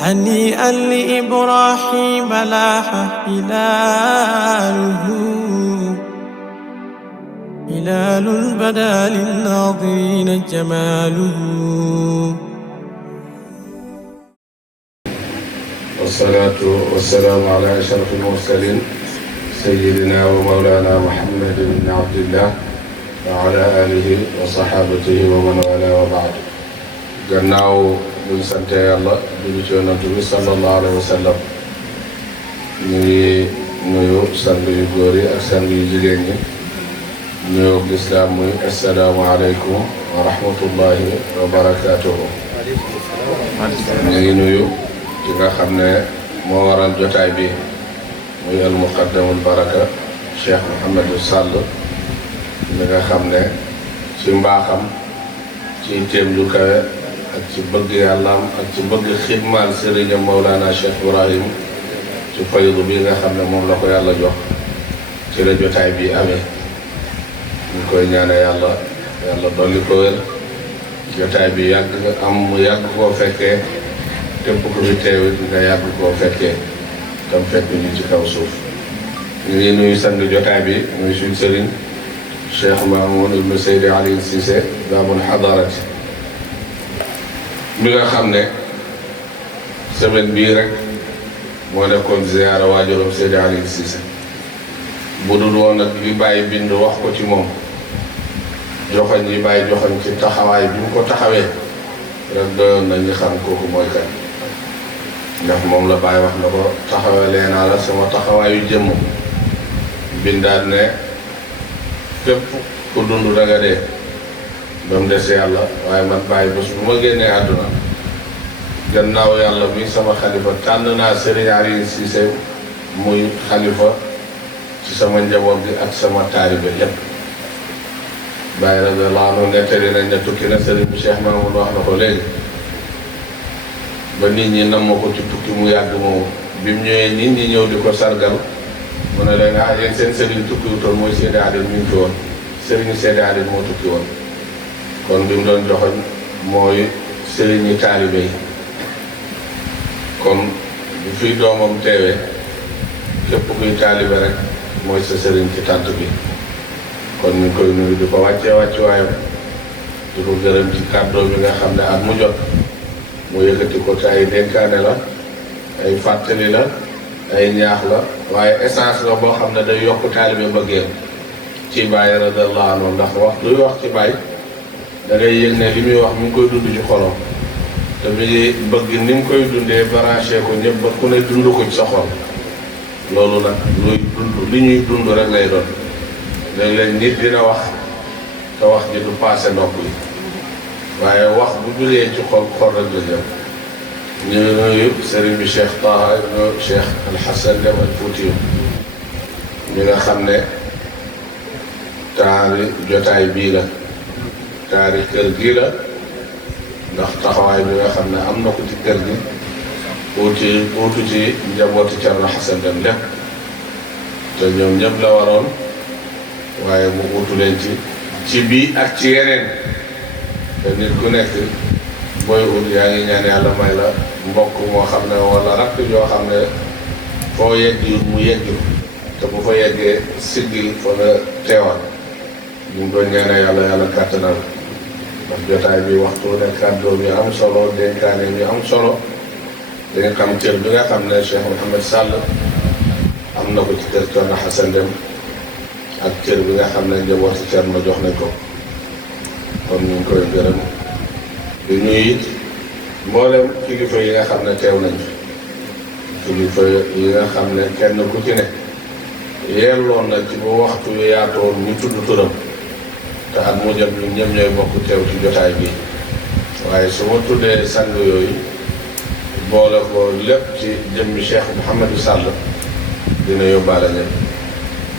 هنيئا لإبراهيم لاح هلال بدا للناظرين جماله. والصلاة والسلام على أشرف المرسلين سيدنا ومولانا محمد بن عبد الله وعلى آله وصحابته ومن والاه وبعد. gannaaw buñ sante yàlla julli ci yonent bi sallallahu alayhi wa sallam ñu ngi nuyu sang yu góor yi ak sang yu jigéen ñi nuyoo lislaam muy assalaamu aleykum wa rahmatullahi wa barakatuhu. ñu ngi nuyu ki nga xam ne moo waral jotaay bi muy al muqaddamul baraka Cheikh Mouhamadou Sall mi nga xam ne ci mbaaxam ci téem lu kawe ak ci bëgg yàllaam ak ci bëgg xidmaal sëriñam Mawlana Cheikh Ibrahim ci faydu bi nga xam ne moom la ko yàlla jox ci la jotaay bi amee. ñu koy ñaane yàlla dolli ko wér jotaay bi yàgg am mu yàgg koo fekkee képp ku fi teewit nga yàgg koo fekkee tam fekk ñu ci kaw suuf. ñu ngi nuyu sang jotaay bi muy suñ sëriñ Cheikh Mamoun ibnu Seydi Ali Cissé Babul Hadarati mi nga xam ne semaine bii rek moo nekkoon ziyaara waajuram Seydi Ali Cissé. bu dul woon nag li bàyyi bind wax ko ci moom joxoñ yi bàyyi joxoñ ci taxawaay bi mu ko taxawee rek doyoon na ñu xam kooku mooy kan. ndax moom la bàyyi wax na ko taxawalee naa la sama taxawaayu jëmm bindaat ne képp ku dund da nga dee ba mu des yàlla waaye man bàyyi bés bu ma génnee àdduna gannaaw yàlla bi sama xalifa tànn naa Serigne Aliou Cissé muy xalifa ci sama njaboot gi ak sama taalibe lépp. bàyyi radiyallaahu anhu nettali nañ ne tukki na Serigne bi Cheikh Mamoun wax na ko léegi ba nit ñi nam ma ko ci tukki mu yàgg moomu bi mu ñëwee nit ñi ñëw di ko sargal mu ne leen yéen seen Serigne tukki wutoon mooy Seydi Aliou mi ngi fi woon Serigne Seydi Aliou moo tukki woon. kon bi mu doon joxoñ mooy Serigne taalibe yi kon bu fi doomam teewee képp kuy taalibe rek mooy sa sëriñ ci tànt bi. kon ñu koy nuyu di ko wàccee wàccuwaayam di ko gërëm ci kàddoo bi nga xam ne at mu jot mu yëkkati ko te ay dénkaane la ay fàttali la ay ñaax la waaye essence la boo xam ne day yokk taalibe bëggee ci Baay radiyallaahu anhu ndax wax luy wax ci Baay da ngay yëg ne li muy wax mi ngi koy dund ci xolom te mi ngi bëgg ni mu koy dundee branché ko ñëpp ba ku ne dund ko ci sa xol. loolu nag luy dund li ñuy dund rek lay doon léeg-léeg nit dina wax te wax ji du paase nopp yi waaye wax bu jógee ci xol rek la jëm. ñu ngi nuyu sëriñ bi Cheikh Taha ñu Cheikh Al Hassan Dem Al Fuutiyu ñi nga xam ne taari jotaay bii la taari kër gii la ndax taxawaay bi nga xam ne am na ko ci kër gi uutu ci njabooti Cerno Xasan Dem lépp te ñoom ñëpp la waroon waaye mu uutu leen ci bii ak ci yeneen te nit ku nekk booy ut yaa ngi ñaan yàlla may la mbokk moo xam ne wala rakk yoo xam ne foo yegg mu yegg te bu fa yeggee siggil fa nga teewal ñu ngi doon ñaanal yàlla kàttanal ndax jotaay bi waxtu ne kàddoo mi am solo dénkaane mi am solo dañu xam cër bi nga xam ne Cheikh Mouhamed Sall am na ko ci kër Cerno Xasan Dem ak cër bi nga xam ne njabooti Cerno jox nañ ko kon ñu ngi koy gërëm di ñuy it mboolem kilifa yi nga xam ne teew nañ kilifa yi nga xam ne kenn ku ci ne yelloon na ci bu waxtu yaatoon ñu tudd turam te at mu jot ñun ñëpp ñooy bokk teew ci jotaay bi waaye su ma tuddee sang yooyu boole ko lépp ci jëmmi Cheikh Mouhamadou Sall dina yóbbaale ñëpp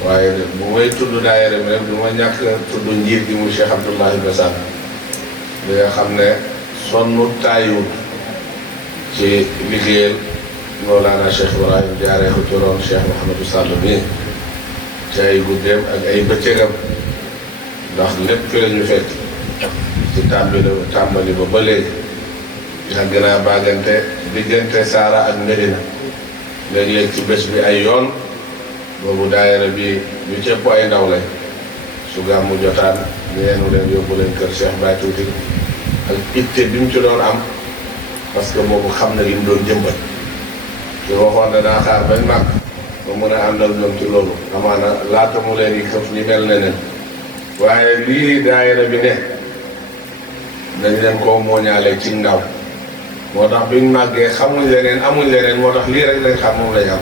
waaye bu may tudd daayira mi rek du ma ñàkk tudd njiit gi mu Cheikh Abdoulahi Bassane bi nga xam ne sonnu taayiwut ci liggéeyal Mawlana Cheikh Ibrahim jaaree ko ci roon Cheikh Mouhamadou Sall bii ci ay guddeem ak ay bëccëgam ndax lépp fi la ñu fekk ci tàmbali ba léegi yàgg naa baagante diggante Saara ak Medina léeg-léeg ci bés bi ay yoon boobu daayira bi ñu cëpp ay ndaw lañ su gàmmu jotaan ñu yenu leen yóbbu leen kër Cheikh Baye Tuuti ak itte bi mu ci doon am parce que boobu xam na li mu doon jëmbat ci waxoon na daa xaar bañ màgg ba mën a àndal ñoom ci loolu amaana laata mu leen yi këf ñi mel neneen waaye lii daayira bi ne dañ leen koo mooñaale ci ndaw moo tax biñ màggee xamuñ leneen amuñ leneen moo tax lii rek lañ xam moom lañ am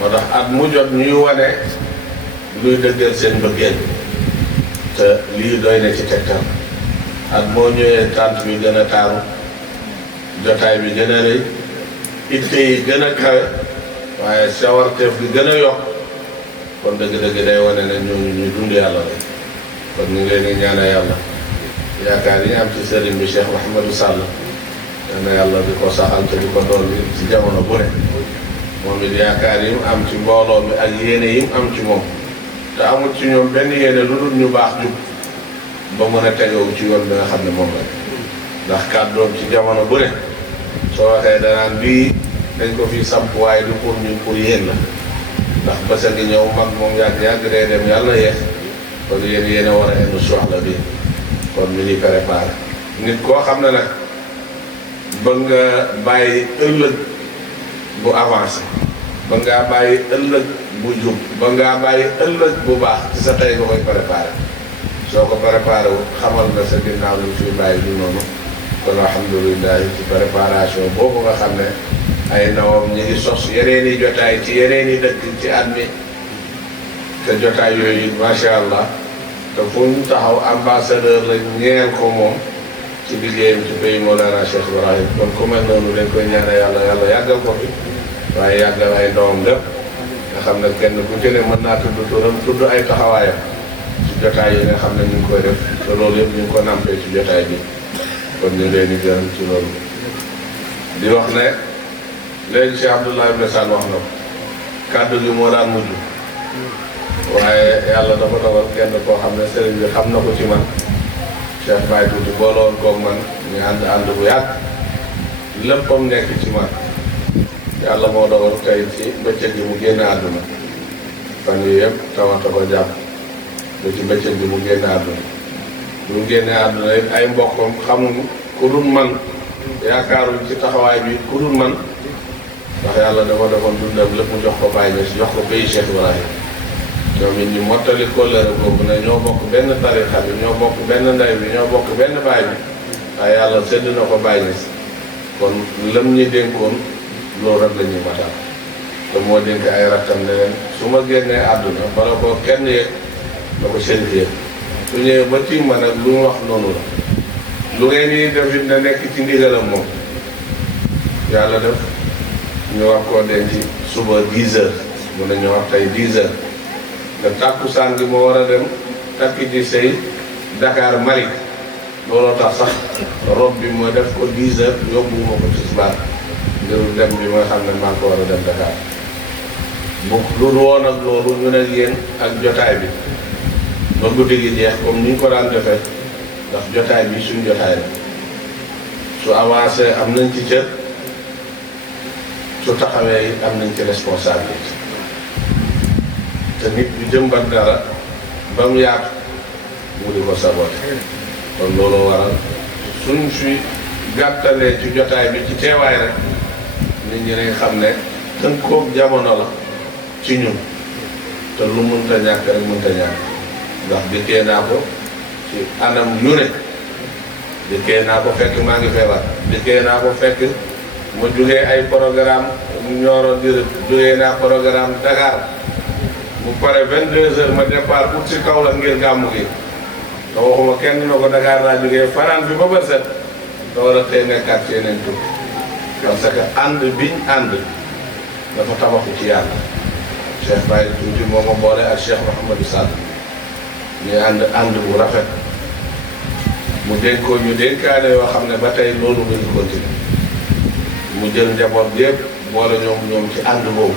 moo tax at mu jot ñuy wane luy dëggal seen bëggeel te lii doy na ci tegtal at moo ñëwee tànt bi gën a taaru jotaay bi gën a rëy itte yi gën a kawe waaye sawarteef bi gën a yokk kon dëgg-dëgg day wane ne ñooñu ñu dund yàlla la kon ñu ngi leen di ñaanal yàlla yaakaar yi ñu am ci sëriñ bi Cheikh Mouhamadou Sall na yàlla di ko saxal te di ko doon ci jamono bu ne moom it yaakaar yi mu am ci mbooloo mi ak yéene yi mu am ci moom te amul ci ñoom benn yéene lu dul ñu baax jub ba mën a tegewu ci yoon bi nga xam ne moom la ndax kàddoom ci jamono bu ne soo waxee danaan bii dañ ko fi samp waaye du pour ñun pour yéen la ndax basa ngi ñëw mag moom yàgg-yàgg day dem yàlla yeex kon yéen a war a indi soxla bi kon ñu ngi préparé nit koo xam ne nag ba nga bàyyi ëllëg bu avancé ba ngaa bàyyi ëllëg bu jub ba ngaa bàyyi ëllëg bu baax ci sa tey nga koy préparé soo ko préparé wu xamal nga sa ginnaaw lañ fi bàyyi du noonu kon alhamdulilah ci préparation boobu nga xam ne ay ndawam ñi ngi sos yeneen i jotaay ci yeneen i dëkk ci at mi te jotaay yooyu macha allah te fu ñu taxaw ambassadeur la ñeel ko moom ci liggéeyam ci pays Mawlana Cheikh Ibrahim kon ku mel noonu dañ koy ñaanal yàlla yàggal ko fi waaye yàggal ay ndawam lépp nga xam ne kenn ku ci ne mën naa tudd turam tudd ay taxawaayam ci jotaay yi nga xam ne ñu ngi koy def te loolu yëpp ñu ngi ko nampee ci jotaay bi kon ñu leen di gërëm ci loolu di wax ne léegi Cheikh Abdoulaye Ibn Sall wax na ko kàddu gi moo daan mujj waaye yàlla dafa dogal kenn koo xam ne sëriñ bi xam na ko ci man Cheikh Baye Tuuti booloon koog man ñu ànd bu yàgg léppam nekk ci man yàlla moo dogal tey ci bëccëg gi mu génn àdduna fan yii yëpp tawata ko jàpp ba ci bëccëg gi mu génn àdduna bu mu génnee àdduna it ay mbokkam xamuñ ku dul man yaakaaruñ ci taxawaay bi ku dul man ndax yàlla dafa defoon dundam lépp mu jox ko Baye Niass jox ko pays Cheikh Ibrahim ñoom it ñu mottali kóllëre boobu ne ñoo bokk benn tarixa bi ñoo bokk benn ndey bi ñoo bokk benn baay bi waaye yàlla sédd na ko Baye Niass kon lam ñu dénkoon loolu rek la ñuy matal te moo dénk ay rakkam ne leen su ma génnee àdduna bala ko kenn yëg na ko seen yëg su ñëwee ba tiim ma nag lu mu wax noonu la lu ngeen di def it na nekk ci ndigalam moom yàlla def ñu wax koo denc suba 10 heures mun na ñu wax tey 10 heures nga tàkkusaan gi moo war a dem takki ji sëy Dakar Malick looloo tax sax rob bi ma def ko 10 heures yóbbu ma ko tisbaar ngir dem bi ma xam ne maa ngi ko war a dem Dakar bu lu woon ak loolu ñu ne yéen ak jotaay bi ba guddi gi jeex comme ni ñu ko daan defee ndax jotaay bi suñ jotaay la su avancé am nañ ci cër su taxawee it am nañ ci responsabilité te nit bi jëmbat dara ba mu yaatu mu di ko saboté kon loolu waral suñ fi gàttalee ci jotaay bi ci teewaay rek nit ñi nañ xam ne tënkoog jamono la ci ñun te lu mënta ñàkk rek mënta ñàkk ndax dikkee naa ko ci anam yu ne dikkee naa ko fekk maa ngi feebar dikkee naa ko fekk ma jugee ay programme Nioro dir jugee naa programme Dakar bu pare 22 heures ma départ pour ci kaw la ngir gàmmu gi te waxuma kenn na ko Dakar laa jugee fanaan bi ba bët set da war a tey nekkaat ci yeneen tur parce que ànd biñ ànd dafa tabaxu ci yàlla Cheikh Baye Tuuti moo ma boole ak Cheikh Mouhamadou Sall ñu ànd bu rafet mu dénkoo ñu dénkaane yoo xam ne ba tey loolu nga ñu continuer mu jël njaboot yëpp boole ñoom ci ànd boobu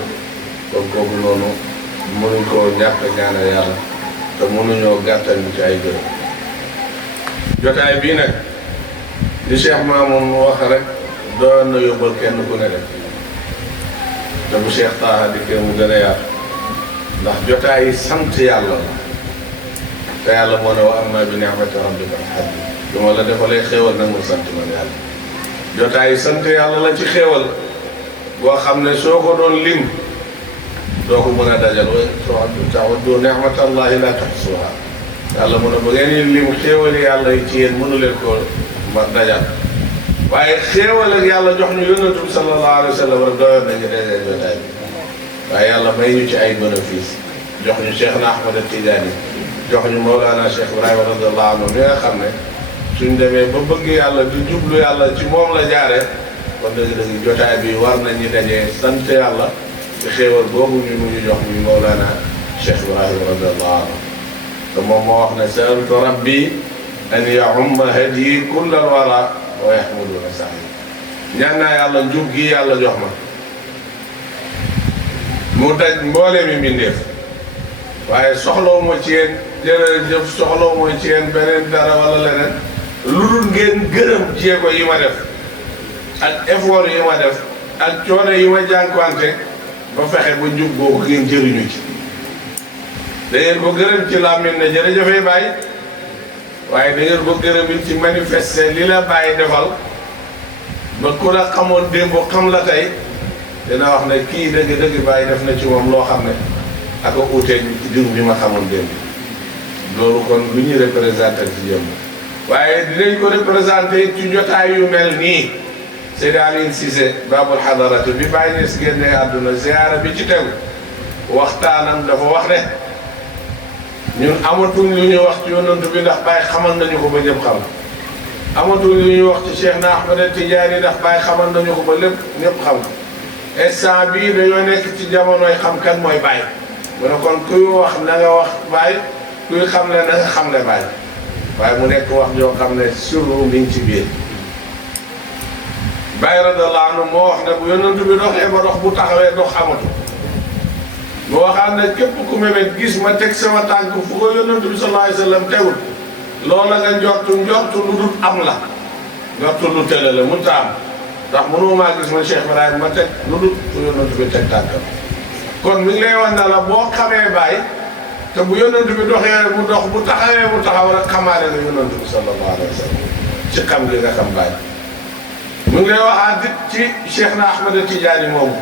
kon kooku noonu mënuñ koo ñàkk ñaanal yàlla te mënuñoo gàttal ñu ci ay gërëm jotaay bii nag li Cheikh Mamoun wax rek doon na yóbbal kenn ku ne def te bu Cheikh Taha dikkee mu gën a yaatu ndax jotaay yi sant yàlla la te yàlla moo ne wa amma bi ni'mati rabbika fahaddith du ma la defalee xéewal nag mu sant man yàlla jotaay yi sant yàlla la ci xéewal boo xam ne soo ko doon lim doo ko mën a dajal wa ta'uddu ni'matallahi la tuhsuha yàlla mu ne ba ngeen lim xéewali yàlla yi ci yéen mënu leen ko ma dajal waaye xéewal ak yàlla jox ñu yonent bi sallallahu alayhi wa sallam rek doyoon nañu dajal jotaay bi waaye yàlla may ñu ci ay bénéfice jox ñu Cheikh na Ahmad Tidiane jox ñu Mawlana Cheikh Ibrahima radiyallahu anhu mi nga xam ne suñ demee ba bëgg yàlla di jublu yàlla ci moom la jaare kon dëgg-dëgg jotaay bi war nañu dajee sant yàlla ci xéewal boobu ñu mu ñu jox ñu Mawlana Cheikh Ibrahima radiyallahu anhu te moom moo wax ne sa'altu rabbi an ya'umma hadyi kulla al-wara wa yahmuduna sa'i ñaan naa yàlla njub gi yàlla jox ma mu daj mbooleem mi mbindeef waaye soxlawu ma ci yéen jërëjëf soxlawu ma ci yéen beneen dara wala leneen lu dul ngeen gërëm jéego yi ma def ak effort yi ma def ak coono yi ma jànkuwante ba fexe ba njub boobu ngeen jëriñu ci da ngeen ko gërëm ci làmmiñ ne jërëjëfee bàyyi waaye da ngeen ko gërëm it ci manifester li la bàyyi defal ba ku la xamoon démb xam la tey dina wax ne kii dëgg-dëgg bàyyi def na ci moom loo xam ne ak uuteeg diw bi ma xamoon démb loolu kon lu ñuy représenté ci jëm waaye dinañ ko représenté ci jotaay yu mel nii Seydi Aliou Cissé Babul Hadarati bi bàyyi ne si génne àdduna ziyaara bi ci tegu waxtaanam dafa wax ne ñun amatuñ lu ñuy wax ci yonent bi ndax bàyyi xamal nañu ko ba ñëpp xam amatuñ lu ñuy wax ci Cheikh na Ahmad Tidiane ndax bàyyi xamal nañu ko ba lépp ñëpp xam instant bii dañoo nekk ci jamonoy xam kan mooy bàyyi mu ne kon kuy wax na nga wax bàyyi kuy xam ne na nga xam ne bàyyi waaye mu nekk wax joo xam ne surtout mi ngi ci biir Baye radiyallahu anhu moo wax ne bu yonent bi doxee ba dox bu taxawee dox amatu mu waxaat ne képp ku mébét gis ma teg sama tànk fu ko yonent bi sallallahu alayhi wa sallam tegul loola nga njortu lu dul am la njortu lu tële la mënut a am ndax mënoo maa gis ma Cheikh Ibrahima ma teg lu dul fu yonent bi teg tànkam kon mi ngi lay wax ne la boo xamee Baye te bu yonent bi doxee mu dox bu taxawee mu taxaw rek xamaale nga yonent bi sallallahu alayhi wa sallam ci xam gi nga xam Baye mu ngi lay waxaat it ci Cheikh na Ahmad Tidiane moomu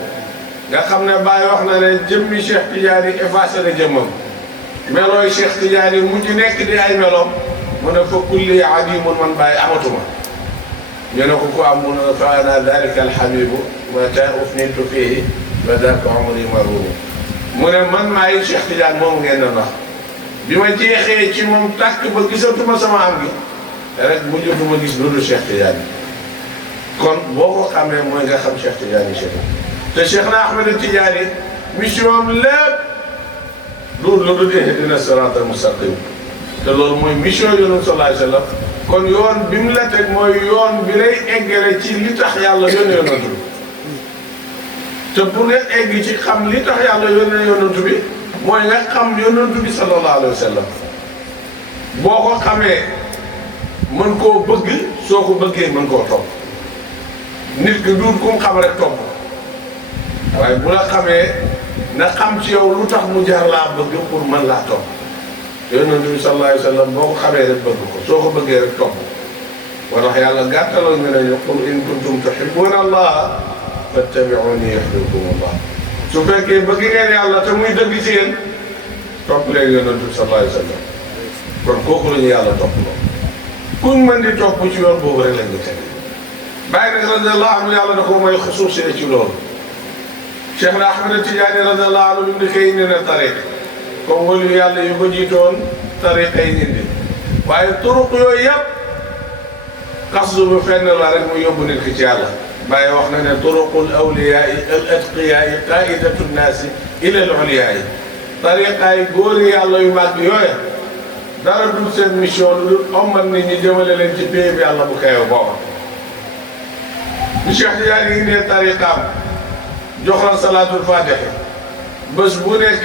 nga xam ne Baye wax na ne jëmmi Cheikh Tidiane effacé na jëmmam melooy Cheikh Tidiane mujj nekk di ay meloom mu ne fa kulli adimun man Baye amatuma ñu ne ko ku am mu ne fa ana dalika alhabibu mata ufnitu fihi ba daka umri maruru mu ne man maay Cheikh Tidiane moomu ngeen doon wax bi ma jeexee ci moom tàkk ba gisatuma sama am gi rek mujjatuma gis loolu Cheikh Tidiane kon boo ko xamee mooy nga xam Cheikh Tidiane Cheikh te Cheikh na Ahmad Tidiane mission am lépp loolu la doon ihdina sirata al-mustaqim te loolu mooy mission Yonent sallallahu alayhi wa sallam kon yoon bi mu la teg mooy yoon bi lay eggale ci li tax yàlla yónnee yonent bi te bu nga egg ci xam li tax yàlla yónnee yonent bi mooy nga xam yonent bi sallallahu alayhi wa sallam boo ko xamee mën koo bëgg soo ko bëggee mën koo topp nit ki duut ku mu xam rek topp waaye bu la xamee na xam ci yow lu tax mu jar laa bëgg pour mën laa topp yonent bi sallallahu alayhi wa sallam boo ko xamee rek bëgg ko soo ko bëggee rek topp moo tax yàlla gàttalal nga ne qul in kuntum tuhibbuna allaha fattabi'uni yuhbibkumu allah su fekkee bëgg ngeen yàlla te muy dëgg ci yéen topp leen yonent bi sallallahu alayhi wa sallam kon kooku la ñu yàlla topp loolu kuñ mën di topp ci yoon boobu rek lañ ñu teg bàyyi nag radiyallahu anhu yàlla da ko may xusuus ci loolu Cheikh na Ahmad Tidiane radiyallahu anhu ñu di koy indi na tariq comme wëlu yàlla yu ko jiitoon tariqa yi indi waaye turuq yooyu yëpp xasdu bu fenn la rek mu yóbbu nit ki ci yàlla Baye wax na ne turuqul awliyaai al atqiyaai qaidatu nnaasi ila al uliyaai tariqaay góori yàlla yu màgg yooya dara dul seen mission lu dul ommat nit ñi jëmale leen ci pays bi yàlla bu xeew booba bi Cheikh Tidiane yi ne tariqaam jox la salaatul fatiha bés bu nekk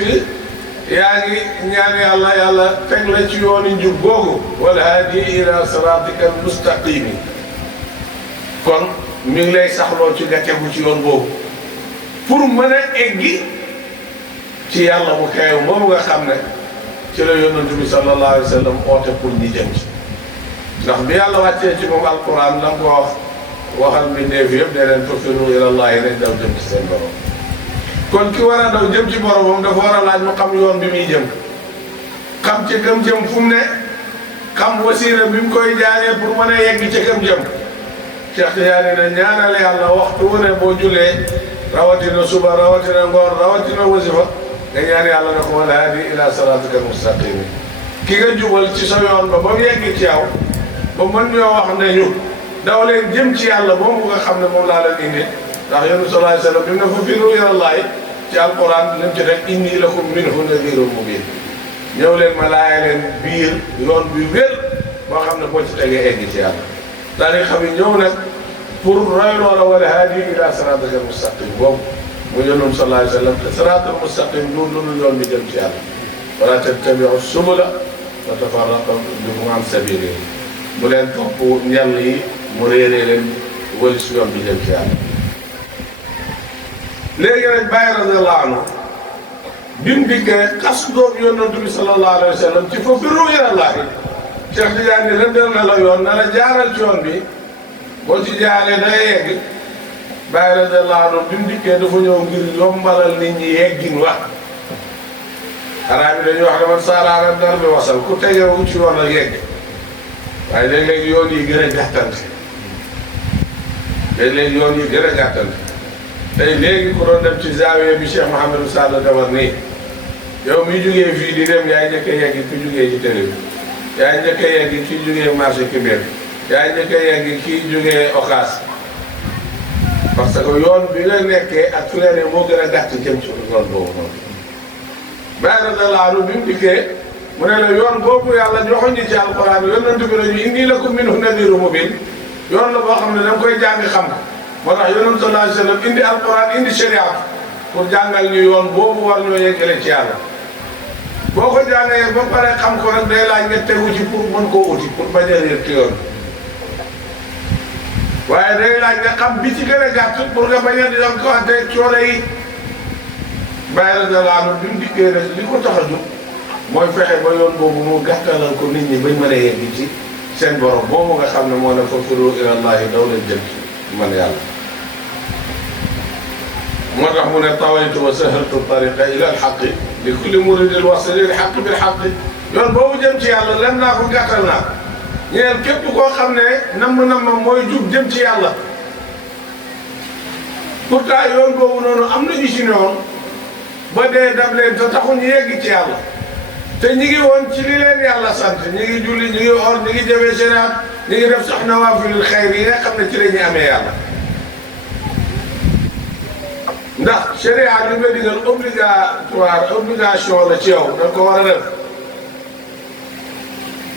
yaa ngi ñaan yàlla yàlla teg la ci yoonu njub googu wal haadi ila siraatika al mustaqimi kon mi ngi lay saxloo ci nga tegu ci yoon boobu pour mën a eggi ci yàlla mu kawe moomu nga xam ne ci la yonent bi sallallahu alayhi wa sallam oote pour ñi jëm ci ndax bi yàlla wàccee ci moom alquran la ko waxal mbindeef yëpp ne leen fafiru ilallahi nañ daw jëm ci seen borom kon ki war a daw jëm ci boromam dafa war a laaj mu xam yoon bi muy jëm xam ci gëm jëm fu mu ne xam wasiila bi mu koy jaaree pour mën a yegg ci gëm jëm Cheikh Tidiane ne ñaanal yàlla waxtu wu ne boo julee rawatina suba rawatina ngoor rawatina wasifa nga ñaan yàlla ne ko wal haadi ila siraatika mustaqim ki nga jubal ci sa yoon ba mu yegg ci yow ba mën ñoo wax ne ñu daw leen jëm ci yàlla moom nga xam ne moom laa leen indi ndax yonent bi sallallahu alayhi wa sallam bi mu ne fafiru ilallahi ci alquran lim ci rek inni lakum minhu nadirun mubin ñëw leen ma laaya leen biir yoon bi wér boo xam ne boo ci tegee egg ci yàlla daal di xam ne ñëw nag pour roy loola wal haadi ila siraatika mustaqim boobu mu yonent sallallahu alayhi wa sallam te siraatal mustaqim loolu yoon bi jëm ci yàlla wala tattabi'u subula fa tafarraqa bikum an sabiilihi bu leen topp ñal yi mu réeree leen wëli si yoon bi jëm ci yàlla léegi nag Baye radiyallahu anhu bi mu dikkee xas doog yonent bi sallallahu alayhi wa sallam ci fafiru ilallahi Cheikh Tidiane rëddal na la yoon na la jaaral ci yoon bi boo ci jaaree day yegg Baye radiyallahu anhu bi mu dikkee dafa ñëw ngir yombalal nit ñi yeggin wax araab yi dañuy wax ne man saaraara dar bi wasal ku tegewu ci yoon ak yegg waaye léeg-léeg yoon yi gën a gàttante léeg-léeg yoon yi gën a gàttante tey léegi ku doon dem ci zaawiya bi Cheikh Mouhamadou Sall defar nii yow mi jógee fii di dem yaay njëkk a yegg ki jógee ci télé bi yaay njëkk a yegg ki jógee marché Kébémer yaay njëkk a yegg ki jógee Ocass parce que yoon bi nga nekkee ak fi nga ne moo gën a gàtt jëm ci yoon boobu noonu. Baye radiyallahu anhu bi mu dikkee mu ne la yoon boobu yàlla joxoon ñu ci alquran yonent bi nañu inni lakum minhu nadirun mubin yoon la boo xam ne da nga koy jàng xam moo tax yonent sallallahu alayhi wa sallam indi alquran indi sharia pour jàngal ñu yoon boobu war ñoo yeggale ci yàlla boo ko jàngee ba pare xam ko rek day laaj nga tegu ci pour mën koo uti pour bañ a réer ci yoon waaye day laaj nga xam bi ci gën a gàtt pour nga bañ a di doon ko wante coono yi Baye radiyallahu anhu bi mu dikkee rek li ko tax a jóg mooy fexe ba yoon boobu mu gàttalal ko nit ñi bañ mën a yegg ci seen borom boobu nga xam ne moo ne fafiru ilallahi daw leen jëm ci man yàlla moo tax mu ne tawaytu wa sahaltu tariqa ila alxaqi li kulli muridin wasili alxaq bil xaqi yoon boobu jëm ci yàlla lem naa ko gàttal naa ñeel képp koo xam ne namm mooy jug jëm ci yàlla pourtant yoon boobu noonu am na ñu si newoon ba dee dab leen te taxu ñu yegg ci yàlla te ñi ngi woon ci li leen yàlla sant ñi ngi julli ñi ngi or ñi ngi jëfee sénaat ñi ngi def sax nawaafilul xayr yi nga xam ne ci la ñuy amee yàlla ndax sharia li nga digal obligation la ci yow da nga ko war a def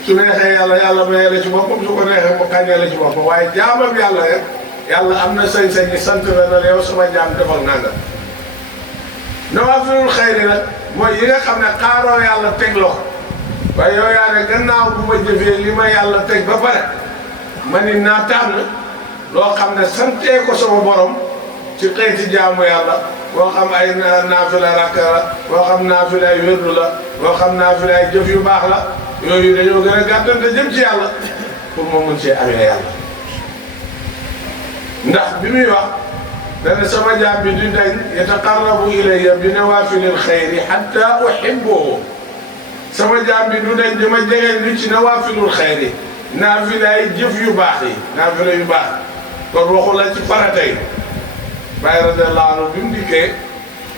su neexee yàlla mayee la ci boppam su ko neexee mu xàññee la ci boppam waaye jaamam yàlla rek yàlla am na sañ-sañ sant la na yow sama jaam defal nanga nawaafilul xayri nag mooy yi nga xam ne xaaroo yàlla teg la ko waaye yow yaa ne gannaaw bu ma jëfee li ma yàlla teg ba pare ma ni naa tànn loo xam ne santee ko sama borom ci xeeti jaamu yàlla boo xam ay naafila rakk la boo xam naafila ay wérdu la boo xam naafila ay jëf yu baax la yooyu dañoo gën a gàttante jëm ci yàlla pour ma mun cee amee yàlla ndax bi muy wax dana sama jaam bi di dañ yataqarrabu ilayya bi nawaafilil xayri hatta uhibbuhu sama jaam bi du dañ dama jegeen li ci nawaafilul xayri naafilaay jëf yu baax yi naafila yu baax kon waxu la ci farata yi Baye radiyallahu anhu bi mu dikkee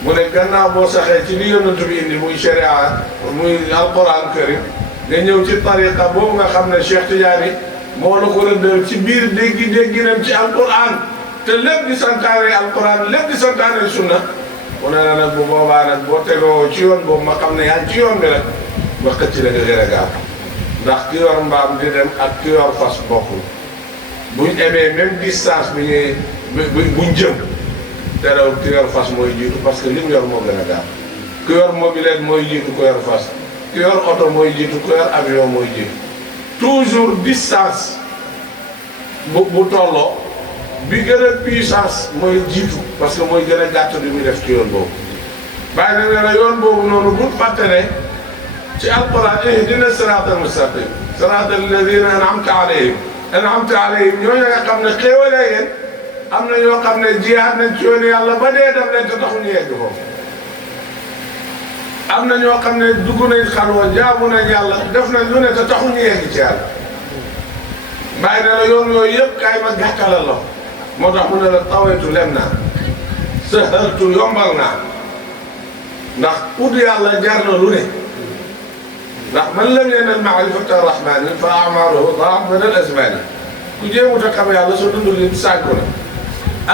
mu ne gannaaw boo saxee ci li yonent bi indi muy sharia muy alquran karim nga ñëw ci tariqa boobu nga xam ne Cheikh Tidiane moo la ko rëddal ci biir dégginam ci alquran te lépp di santaane alquran lépp di santaane sunna mu ne la nag bu boobaa nag boo tegoo ci yoon boobu ma xam ne yaa ngi ci yoon bi rek ma xëcc la nga gën a gaaw ndax ki yor mbaam di dem ak ki yor fas bokkul buñ amee même distance bi ñuy buñ jëm te daw ki yor fas mooy jiitu parce que li mu yor moo gën a gaaw ki yor mobilette mooy jiitu ko yor fas ki yor oto mooy jiitu ku yor avion mooy jiitu toujours distance bu tolloo bi gën a puissance mooy jiitu parce que mooy gën a gàtt bi muy def ci yoon boobu bàyyi na ne la yoon boobu noonu bu fàtte ne ci alquran ihdina siraatal mustaqim siraatal ladina an'amta alayhim ñooñu nga xam ne xéewalee ngeen am na ñoo xam ne jiyaat nañ ci yoonu yàlla ba dee dem leen te taxuñu yegg foofu am na ñoo xam ne dugg nañ xalwa jaamu nañ yàlla def nañ lu ne te taxuñu yegg ci yàlla bàyyi na la yoon yooyu yëpp kaay ma gàttalal la moo tax mu ne la tawaytu lem naa sahaltu yombal naa ndax ut yàlla jar na lu ne ndax man lam yanal maarifata rahmani fa amaruhu daa'at min al azmani ku jéemut a xam yàlla soo dund li sànku na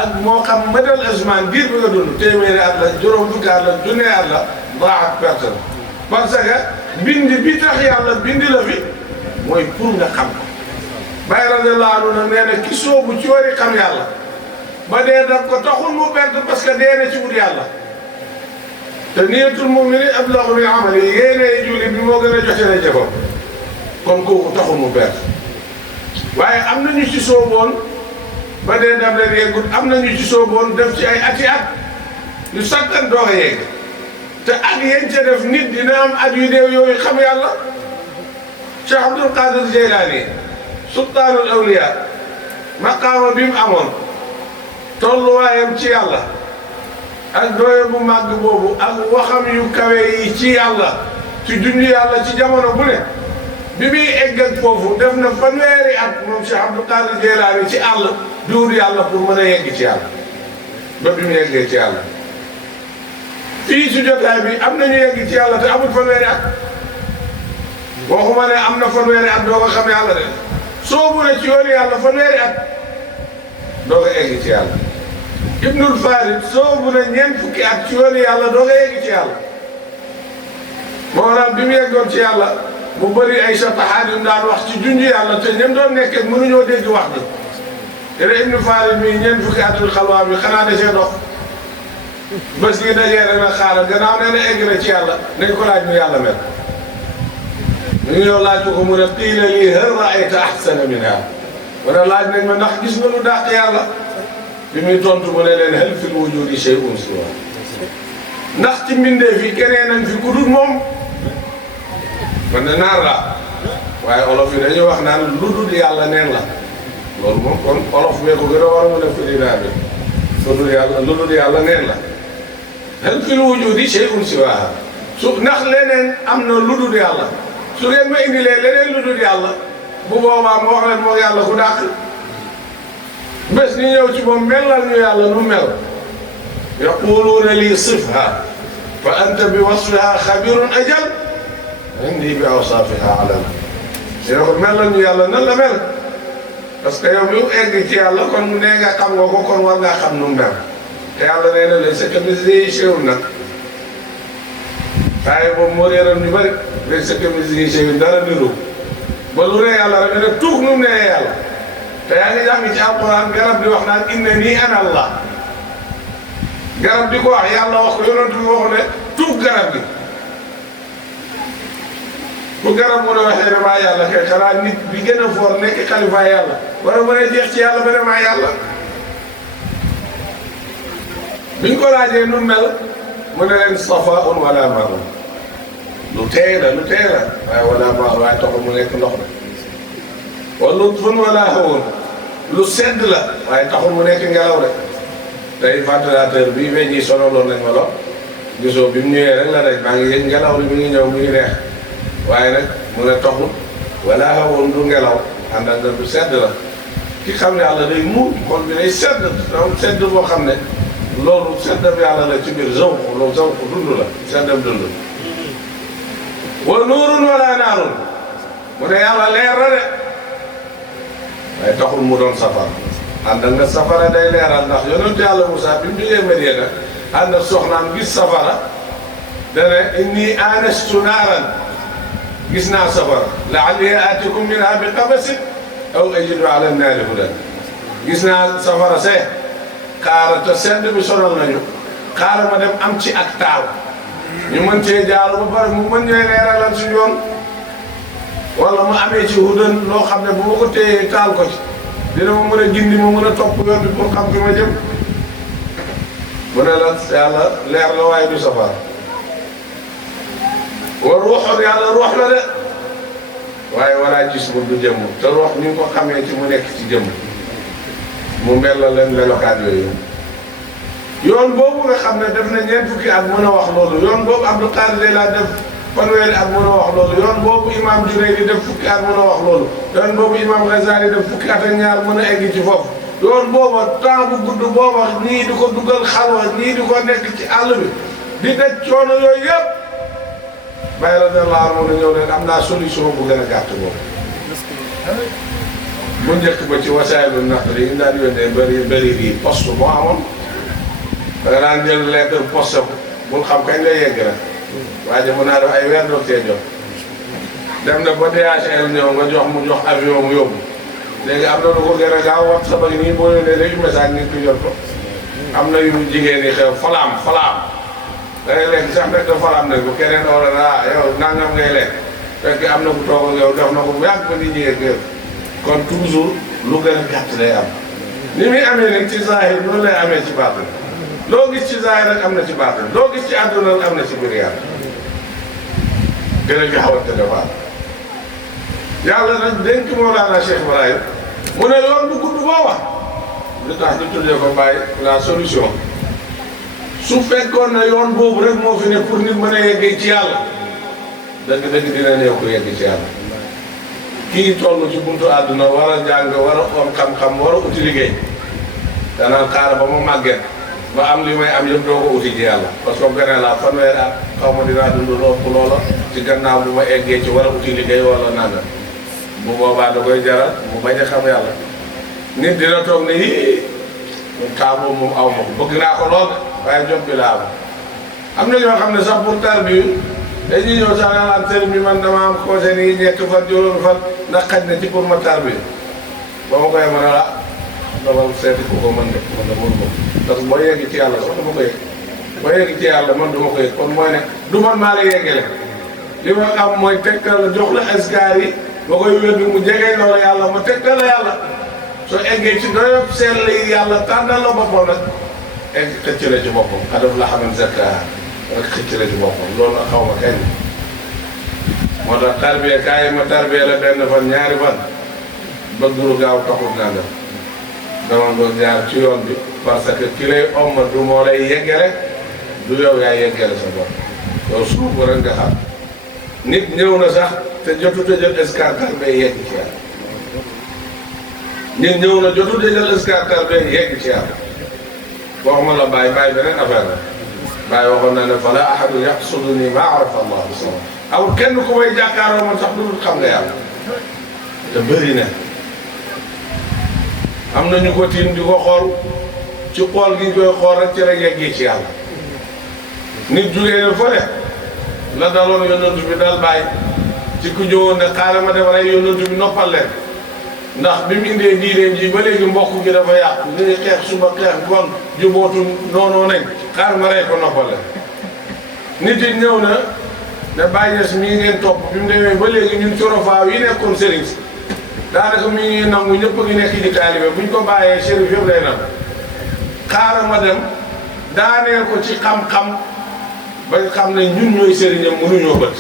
ak moo xam madal azman diir bi nga dund téeméeri at la juróom fukki at la junne at la daa'at perte la parce que bindi bi tax yàlla bindi la fi mooy pour nga xam ko Baay radiyallaahu anhu nag nee na ki soobu ci wari xam yàlla ba dee daf ko taxul mu perte parce que dee na ci wut yàlla te niyatul mu'mini ablaghu min amali yéene julli bi moo gën a jote la jëfam kon kooku taxul mu perte waaye am na ñu ci sooboon ba dee daf leen yeggut am na ñu ci sooboon def ci ay ati at yu sakkan doog a yegg te at yéen ca def nit dina am at yu néew yooyu xam yàlla Cheikh Abdul Qadir Jeylaani sultaanul awliya maqaama bi mu amoon tolluwaayam ci yàlla ak doye bu màgg boobu ak waxam yu kawe yi ci yàlla ci junj yàlla ci jamono bu ne bi muy egg ak foofu def na fanweeri at moom Cheikh Abdul Qadir Jeylaani ci àll duur yàlla pour mën a yegg ci yàlla ba bi mu yeggee ci yàlla fii ci jotaay bi am nañu yegg ci yàlla te amul fanweeri at waxuma ne am na fanweeri at doo ko xam yàlla de soobu na ci yoonu yàlla fanweeri at doo ko egg ci yàlla Ibnul Farid soobu na ñeent fukki at ci yoonu yàlla doo ko egg ci yàlla moo tax bi mu yeggoon ci yàlla mu bëri ay satahaat yu daan wax ci junj yàlla te ñoom doon nekkee mënuñoo dégg wax bi te Ibnul Farid mi ñeent fukki atul xalwaa bi xanaa da cee dox bés yi dajee rek nag xaaral gannaaw nee na egg na ci yàlla nañ ko laaj mu yàlla mel ñu ñëw laaj ko mu ne qiila lii hal ra'ayta ahsana minhaa wala laaj nañ ma ndax gis nga lu dàq yàlla bi muy tontu mu ne leen hal fil wujuudi shay'un siwaa ndax ci mbindeef yi keneen nañ fi ku dul moom man de naar la waaye olof yi dañuy wax naan lu dul yàlla neen la loolu moom kon olof bee ko gën a war a mën a firi naar bi lu dul yàlla neen la hal fil wujuudi shay'un siwaa su ndax leneen am na lu dul yàlla su ngeen ma indilee leneen lu dul yàlla bu boobaa ma wax leen moo yàlla ku dàq bés ni ñëw ci moom melal ñu yàlla nu mel yaquluuna lii sifha fa anta bi wasfiha xabirun ajal indi bi awsaafiha alam dina ko melal ñu yàlla nan la mel parce que yow mi egg ci yàlla kon mu nee nga xam nga ko kon war ngaa xam nu mel te yàlla nee na laysa kamithlihi shay'un nag waaye boobu moo réeral ñu bëri laysa kamithlihi shay'un dara niru ba lu ne yàlla rek ne tuug nu mu nee yàlla te yaa ngi jàng ci alquran garab di wax naan innanii ana Allah garab di ko wax yàlla wax ko yonent bi waxu ne tuug garab gi bu garab mu ne waxee ne maa yàlla kay xanaa nit bi gën a foor nekk xalifa yàlla war a mën a jeex ci yàlla ba ne maa yàlla biñ ko laajee nu mel mu ne leen safaa'un wala marra lu teey la waaye wala marra waaye taxul mu nekk ndox la wa lutfun wala hawun lu sedd la waaye taxul mu nekk ngelaw rek tey ventilateur bii weñ yi sonaloon nañ ma lool gisoo bi mu ñëwee rek la rek maa ngi yëg ngelaw li mi ngi ñëw mi ngi neex waaye nag mu ne taxul wala hawun du ngelaw ànd ak lu sedd la ki xam ne yàlla day muur kon bi day sedd donc sedd boo xam ne loolu seddam yàlla la ci biir zawq loolu zawq dund la seddam dund wa nuurun wala naarun mu ne yàlla leer la de waaye taxul mu doon safara ànd ak nga safara day leeral ndax yonentu yàlla Moussa bi mu jógee Madiana ànd ak soxnaam gis safara dane inni anastu naaran gis naa safara la'allii aatikum minhaa bi qabasin aw ajidu ala naari hudan gis naa safara see xaaral te sedd bi sonal nañu xaaral ma dem am ci ak taal ñu mën cee jaaru ba pare mu mën ñooy leeralal suñu yoon wala mu amee ci hudan loo xam ne bu ma ko téyee taal ko ci dina ma mën a gindi ma mën a topp yoon bi pour xam fi ma jëm mu ne la yàlla leer la waaye du safara wa ruuxoon yàlla ruux la de waaye walaa gis mu du jëmm te ruux ni nga ko xamee ci mu nekk ci jëmm mu mel la leen melokaan yooyu yoon boobu nga xam ne def na ñeent fukki at mën a wax loolu yoon boobu Abdul Qaadir laa def fanweeri at mën a wax loolu yoon boobu imam Junaydi def fukki at mën a wax loolu yoon boobu imam Ghazali def fukki at ak ñaar mën a egg ci foofu yoon booba temps bu gudd booba ñii di ko dugal xalwa ñii di ko nekk ci àll bi di daj coono yooyu yëpp Baye radiyallahu anhu ne ñëw leen am naa solution bu gën a gàtt boobu bu njëkk ba ci wasaayilu naqli yi daan yónnee bëri yi poste moo amoon da nga daan jël lettre poste ko bul xam kañ la yegg rek waa ji mën naa def ay weer doog cee jot dem na ba DHL ñëw nga jox mu jox avion mu yóbbu léegi am na lu ko gën a gaaw WhatsApp ak nii boo yónnee léegi message nit ki jot ko am na yu jigéen ñi xew falaam da ngay lekk sax rek da falaam ne bu keneen oo la ah yow nangam ngay lekk fekk am na ku toog ak yow def na ko bu yàgg ba nit ñi yegg kon toujours lu gën a gàtt lay am ni muy amee nag ci zahir noonu lay amee ci baatin loo gis ci zahir rek am na ci baatin loo gis ci àdduna rek am na ci biir yàlla gën a gaawante dafa yàlla nag dénk Mawlana Cheikh Ibrahim mu ne yoon bu gudd booba lu tax ñu tuddee ko bàyyi la solution su fekkoon na yoon boobu rek moo fi ne pour nit mën a yeggee ci yàlla dëgg-dëgg dina néew ko yegg ci yàlla kii toll ci buntu àdduna war a jàng war a am xam-xam war a uti liggéey danaan xaar ba mu màgget ba am li may am yëpp doo ko uti ci yàlla parce que gane la fanweeri at xaw ma dinaa dund lopp loola ci gannaaw bu ma eggee ci war a uti liggéey wala nanga bu boobaa da koy jaral mu bañ a xam yàlla nit dina toog ne yii kaa boobu moom aw ma ko bëgg naa ko lool waaye jot bi laa am na ñoo xam ne sax pour tarbiyu dañuy ñëw sax naan sëriñ bi man dama am conseil yi ñetti fan juróomi fan ndax xaj na ci pour ma tarbiyu ba ma koy mën a la dama seeti ku ko mën de man da mën ko parce que boo yegg ci yàlla sax dama ko yegg boo yegg ci yàlla man duma ko yegg kon mooy ne du man maa la yeggale li ma am mooy tegtal la jox la askar yi ba koy wér mu jegee loola yàlla ma tegtal la yàlla soo eggee ci doyob seen yi yàlla tànnal la boppam nag egg xëcc la ci boppam xadaf la xaman zakka rek xëcc la ci boppam loolu nag xaw ma kenn moo tax tarbiya kaay ma tarbiya la benn fan ñaari fan bëgg lu gaaw taxul naa nga dama doon jaar ci yoon bi parce que ki lay omma du moo lay yeggale du yow yaay yeggale sa bopp yow suuf rek nga xam nit ñëw na sax te jotut a jot escartal bay yegg ci yàlla nit ñëw na jotut a jot escartal bay yegg ci yàlla waxuma la bàyyi beneen affaire la bàyyi waxoon na ne fala ahadu yaxsuduni ma arafa allah bi sama amul kenn ku may jàkkaaroo man sax du xam nga yàlla te bëri na am nañu ko tiim di ko xool ci xool gi ñu koy xool rek ci la yeggee ci yàlla nit jugee na fële la daloon yonent bi dal bàyyi ci ku ñëwoon ne xaaral ma defaray yonent bi noppal leen ndax bi mu indee diine ji ba léegi mbokk gi dafa yàqu ñu ngi xeex suba xeex gon jubootu noonoo nañ xaar ma rey ko noppal leen nit yi ñëw na ne Baye Niass mii ngeen topp bi mu demee ba léegi ñun corofaaw yi nekkoon sëriñ si daanaka mi ngi nangu ñëpp a ngi nekk di taalibe buñ ko bàyyee chérif yëpp lay nangu xaaral ma dem daaneel ko ci xam-xam ba xam ne ñun ñooy sëriñam mënuñoo bët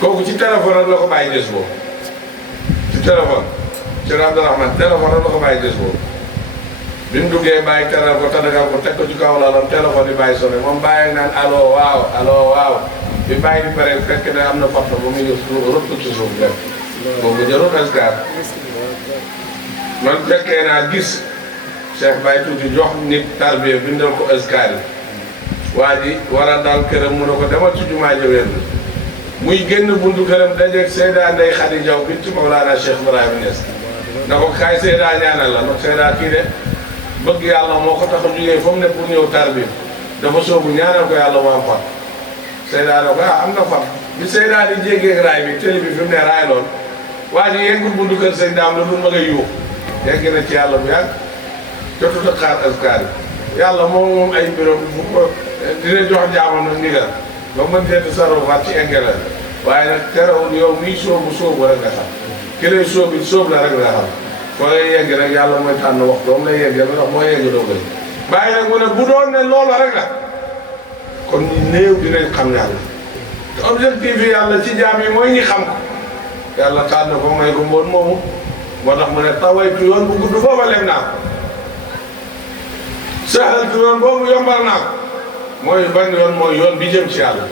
kooku ci téléphone rek la ko Baye Niass boobu ci téléphone ci Abdourahmane téléphone rek la ko Baye Niass boobu bi mu duggee Baye teral ko tadagal ko teg ko ci kaw lalam téléphone yi Baye sonné moom Baye naan allo waaw bi Baye di pare fekk ne am na porte ba muy rëpp ci suuf dem boobu jarul askar man fekkee naa gis Cheikh Baye tuuti jox nit tarbiya bindal ko askar yi waa ji war a dal këram mu ne ko demal ci jumaa jëween muy génn buntu këram dajeeg Seyda Ndeye Khady Diaw bi ci Mawlana Cheikh Ibrahima Niass na ko kaay Seyda ñaanal la ndax Seyda kii de bëgg yàlla moo ko tax a jugee fa mu ne pour ñëw tarbiya dafa soobu ñaanal ko yàlla mu am fat Seyda na ko am na fat bi Seyda di jéggee raay bi télé bi fi mu ne raay lool waa ji yeggul buntu kër sëñ daam la dul ma ngay yuux yegg na ci yàlla bu yàgg jotut a xaar askar yi yàlla moom ay mbiram fu ko dina jox jaamam nag ndigal ba mën teeti sarofaat ci engrais waaye nag terewul yow miy sóobu rek nga xam ki lay sóob la rek nga xam foo lay yegg rek yàlla mooy tànn waxtoom lay yegg ba ndax moo yegg doo koy bàyyi nag mu ne bu doon ne loolu rek la kon ñu néew dinañ xam yàlla te objectif yi yàlla ci jaam yi mooy ñi xam ko yàlla tànn ko may ko mboon moomu moo tax mu ne tawaytu yoon bu gudd foofa lem naa ko saxaltu yoon boobu yombal naa ko mooy ban yoon mooy yoon bi jëm ci yàlla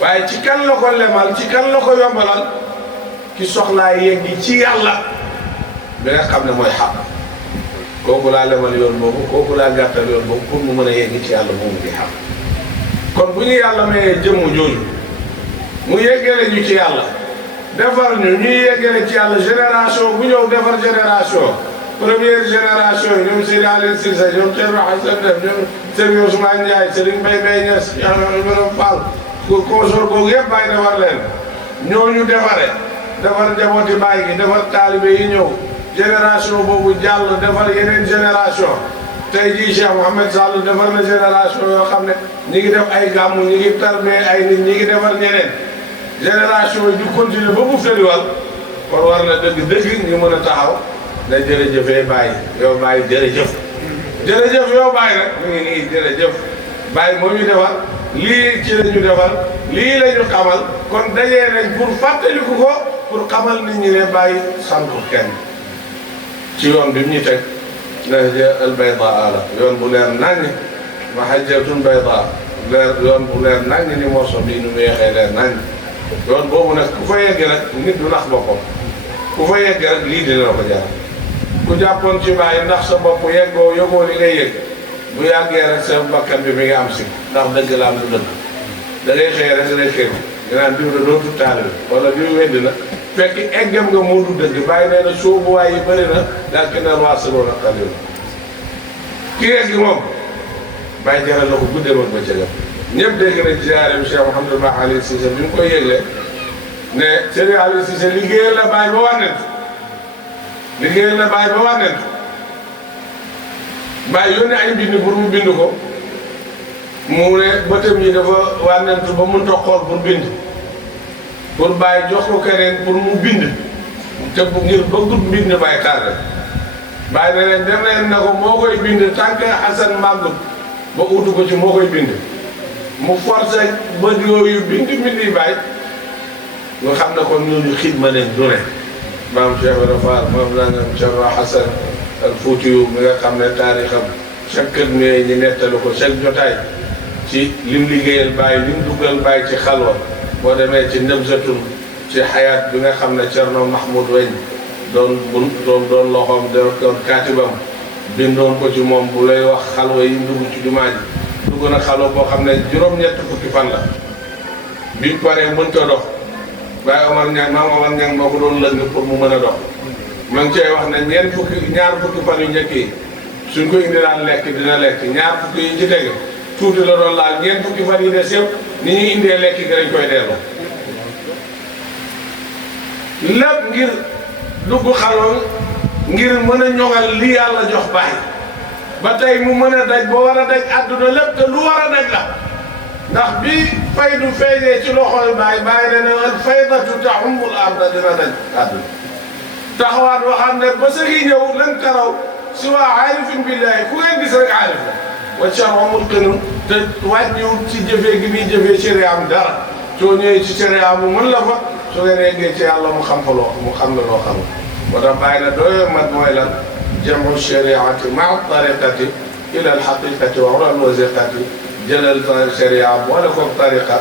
waaye ci kan la ko lemal ci kan la ko yombalal ki soxlaa yeggi ci yàlla bi nga xam ne mooy xaq kooku laa lemal yoon boobu kooku laa gàttal yoon boobu pour mu mën a yeggi ci yàlla moomu di xaq kon bu ñu yàlla mayee jëmm jooju mu yeggale ñu ci yàlla defar ñu ñuy yeggale ci yàlla génération bu ñëw defar génération première génération yi ñoom Seydi Aliou Cissé ñoom Thierno Hassane Deme ñoom Serigne Ousmane Ndiaye Serigne Mbaye Mbaye Niass Ibrahima Fall consort googu yëpp bàyyi defar leen ñooñu defar njabooti bàyyi gi defar taalibe yi ñëw génération boobu jàll defar yeneen génération tey jii Cheikh Mouhamed Sall defar na génération yoo xam ne ñi ngi def ay gàmmu ñi ngi tarmee ay nit ñi ngi defar ñeneen génération yi du continuer ba mu fëriwal kon war na dëgg ñu mën a taxaw ne jërëjëfee Baye yow Baye jërëjëf yow Baye rek ñu ngi nii jërëjëf Baye moo ñu defar lii ci la ñu defar lii la ñu xamal kon dajee nañ pour fàttaliku ko pour xamal nit ñi ne Baye sant kenn ci yoon bi mu ñu teg nahja al baydaa la yoon bu leer naññ mahajjatun baydaa leer yoon bu leer naññ ni morso bii nu mu weexee leer naññ yoon boobu nag ku fa yegg rek nit du nax boppam ku fa yegg rek lii dina la ko jaar ku jàppoon ci Baye ndax sa bopp yeggoo yóbboo li ngay yëg bu yàggee rek sa bakkan bi mi ngi am si ndax dëgg la am lu dëgg da ngay xëy rek rek xëy ñu naan diw la dootu taalibe wala diw weddi na fekk eggam nga moo du dëgg Baye nee na soobuwaay yi bëri na daal ki nar waa sëloon ak xalil ki yegg moom Baye jaral la ko guddee mag ba cëgam ñëpp dégg na ziyaare bi Cheikh Mouhamadou Mahi Aliou Cissé bi mu koy yëgle ne Serigne Aliou Cissé liggéeyal la Baye ba wànnentu liggéeyal la Baye ba wànnentu Baye yónnee ay mbind pour mu bind ko mu ne bëtam yi dafa wànnentu ba mun toog xool pour bind pour Baye jox ko keneen pour mu bind te bu ngir bëggut mbind Baye tardé Baye ne leen dem leen na ko moo koy bind tant que Assane màggut ba utu ko ci moo koy bind mu forcé bët yooyu bind yi Baye nga xam ne kon ñooñu xidma leen du ne maam Cheikh Ibra Fall maam nangam Cheikh Hassane al Foutiyu mi nga xam ne taarixam chaque kër ñi nettalu ko chaque jotaay ci lim liggéeyal Baye lim duggal Baye ci xalwa boo demee ci Nabzatun ci xayaat bi nga xam ne Cerno Mahmoud Weñ doon loxoom doon kaatibam bindoon ko ci moom bu lay wax xalwa yi dugg ci jumaa ji dugg na xalwa boo xam ne juróom-ñett fukki fan la bi paree mënta dox Baye Omar Niang maam Omar Niang moo ko doon lëng pour mu mën a dox ma ngi cay wax ne ñaar fukki fan yu njëkk yi suñ ko indi daan lekk dina lekk ñaar fukki yi ci tege tuuti la doon laal ñeent fukki fan yi des yëpp ni ñuy indee lekk gi dañ koy delloo lépp ngir dugg xaloon ngir mën a ñoŋal li yàlla jox Baye ba tey mu mën a daj ba war a daj àdduna lépp te lu war a daj la ndax bi faydu feeñee ci loxoy Baye ne na al faydatu taxumul arda dina daj àdduna taxawaat waxam ne ba sa ngi ñëw lan taraw si waa aarifin billahi ku ngeen gis rek aarif la wacca amul kënun te wàññiwut ci jëfee gi muy jëfee sharia am dara soo ñëwee ci sharia mu mën la fa su ngeen yeggee ci yàlla mu xam fa mu xam la loo xam moo tax Baye na dooyoo mat mooy lan jamu shariati maa tariqati ila al haqiqati wa ula al wasiqati jëlal sharia boole ko tariqa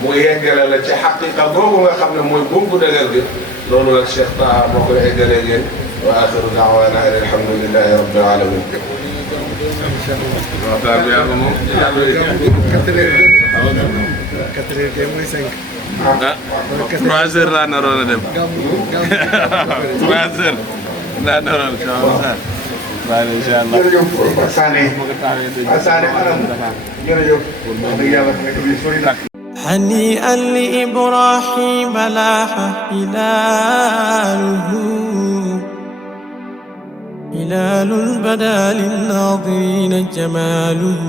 mu yeggale la ci xaqiqa googu nga xam ne mooy bunku dëgër gi loolu nag Cheikh Taha moo koy eggalee ngeen wa axiru daawaana an alhamdulillahi rabbil alamin waxtaan bi yàlla moom yàlla ah 3 heures laa naroon a dem 3 heures laa naroon waaw incha allah jërëjëf Sané jërëjëf dëgg yàlla nekk bi sori na هنيئا لإبراهيم لاح هلال بدا للناظرين جماله